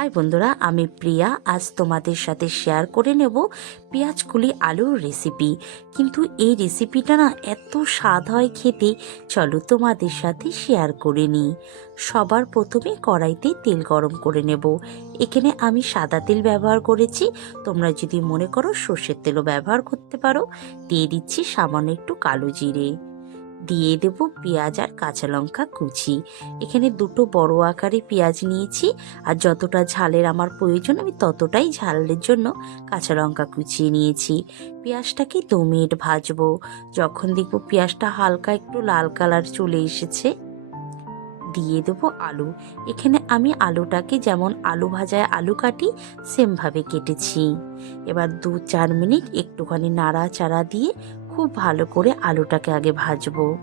High বন্ধুরা, আমি প্রিয়া। আজ তোমাদের সাথে শেয়ার করে নেব পেঁয়াজকুলি আলুর রেসিপি কিন্তু এই রেসিপিটা না এত স্বাদ হয় খেতে। চলো তোমাদের সাথে শেয়ার করে নিই। সবার প্রথমে কড়াইতে তেল গরম করে নেব। এখানে আমি সাদা তেল ব্যবহার করেছি। তোমরা যদি মনে করো সর্ষের তেলও ব্যবহার করতে পারো। দিয়ে দিচ্ছি সামান্য একটু কালো জিরে। দিয়ে দেব পেঁয়াজ আর কাঁচা লঙ্কা কুচি। এখানে দুটো বড় আকারে পেঁয়াজ নিয়েছি, আর যতটা ঝালের আমার প্রয়োজন, আমি ততটাই ঝালের জন্য কাঁচা লঙ্কা কুচিয়ে নিয়েছি। পেঁয়াজটাকে দু মিনিট ভাজবো। যখন দেখব পেঁয়াজটা হালকা একটু লাল কালার চলে এসেছে, দিয়ে দেবো আলু। এখানে আমি আলুটাকে যেমন আলু ভাজায় আলু কাটি, সেমভাবে কেটেছি। এবার দু চার মিনিট একটুখানি নাড়াচাড়া দিয়ে খুব ভালো করে আলুটাকে আগে ভাজবো।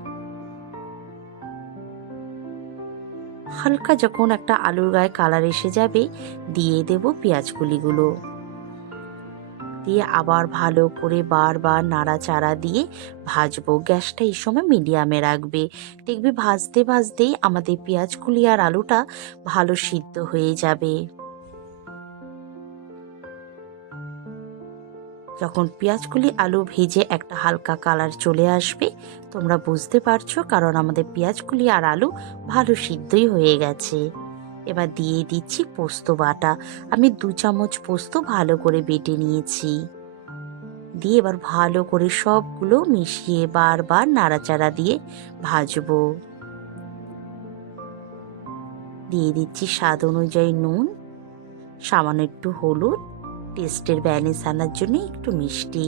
হালকা যখন একটা আলুর গায়ে কালার এসে যাবে, দিয়ে দেব পেঁয়াজগুলিগুলো। দিয়ে আবার ভালো করে বারবার নাড়াচাড়া দিয়ে ভাজবো। গ্যাসটা এই সময় মিডিয়ামে রাখবে। দেখবি ভাজতে ভাজতেই আমাদের পেঁয়াজ পেঁয়াজগুলি আর আলুটা ভালো সিদ্ধ হয়ে যাবে। যখন পেঁয়াজগুলি আলু ভেজে একটা হালকা কালার চলে আসবে, তোমরা বুঝতে পারছ কারণ আমাদের পেঁয়াজগুলি আর আলু ভালো সিদ্ধই হয়ে গেছে। এবার দিয়ে দিচ্ছি পোস্ত বাটা। আমি দু চামচ পোস্ত ভালো করে বেটে নিয়েছি। দিয়ে এবার ভালো করে সবগুলো মিশিয়ে বারবার নাড়াচাড়া দিয়ে ভাজবো। দিয়ে দিচ্ছি স্বাদ অনুযায়ী নুন, সামান্য একটু হলুদ টেস্টের ব্যালেন্স আনার জন্য একটু মিষ্টি।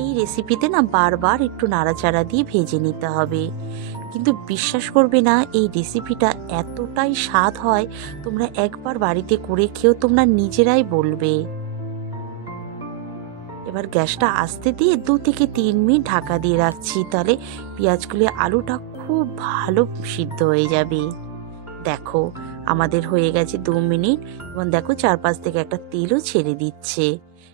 এই রেসিপিতে না বারবার একটু নাড়াচাড়া দিয়ে ভেজে নিতে হবে। কিন্তু বিশ্বাস করবে না, এই রেসিপিটা এতটাই স্বাদ হয়, তোমরা একবার বাড়িতে করে খেয়েও তোমরা নিজেরাই বলবে। এবার গ্যাসটা আস্তে দিয়ে দু থেকে তিন মিনিট ঢাকা দিয়ে রাখছি, তাহলে পেঁয়াজগুলি আলুটা খুব ভালো সিদ্ধ হয়ে যাবে। দেখো আমাদের হয়ে গেছে দু মিনিট। এবং দেখো চারপাশ থেকে একটা তেলও ছেড়ে দিচ্ছে।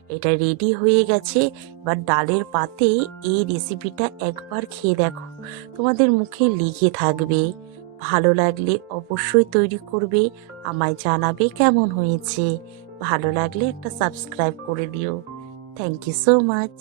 এটা রেডি হয়ে গেছে। এবার ডালের পাতে এই রেসিপিটা একবার খেয়ে দেখো। তোমাদের মুখে লিখে থাকবে। ভালো লাগলে অবশ্যই তৈরি করবে। আমায় জানাবে কেমন হয়েছে। ভালো লাগলে একটা সাবস্ক্রাইব করে দিও। Thank you so much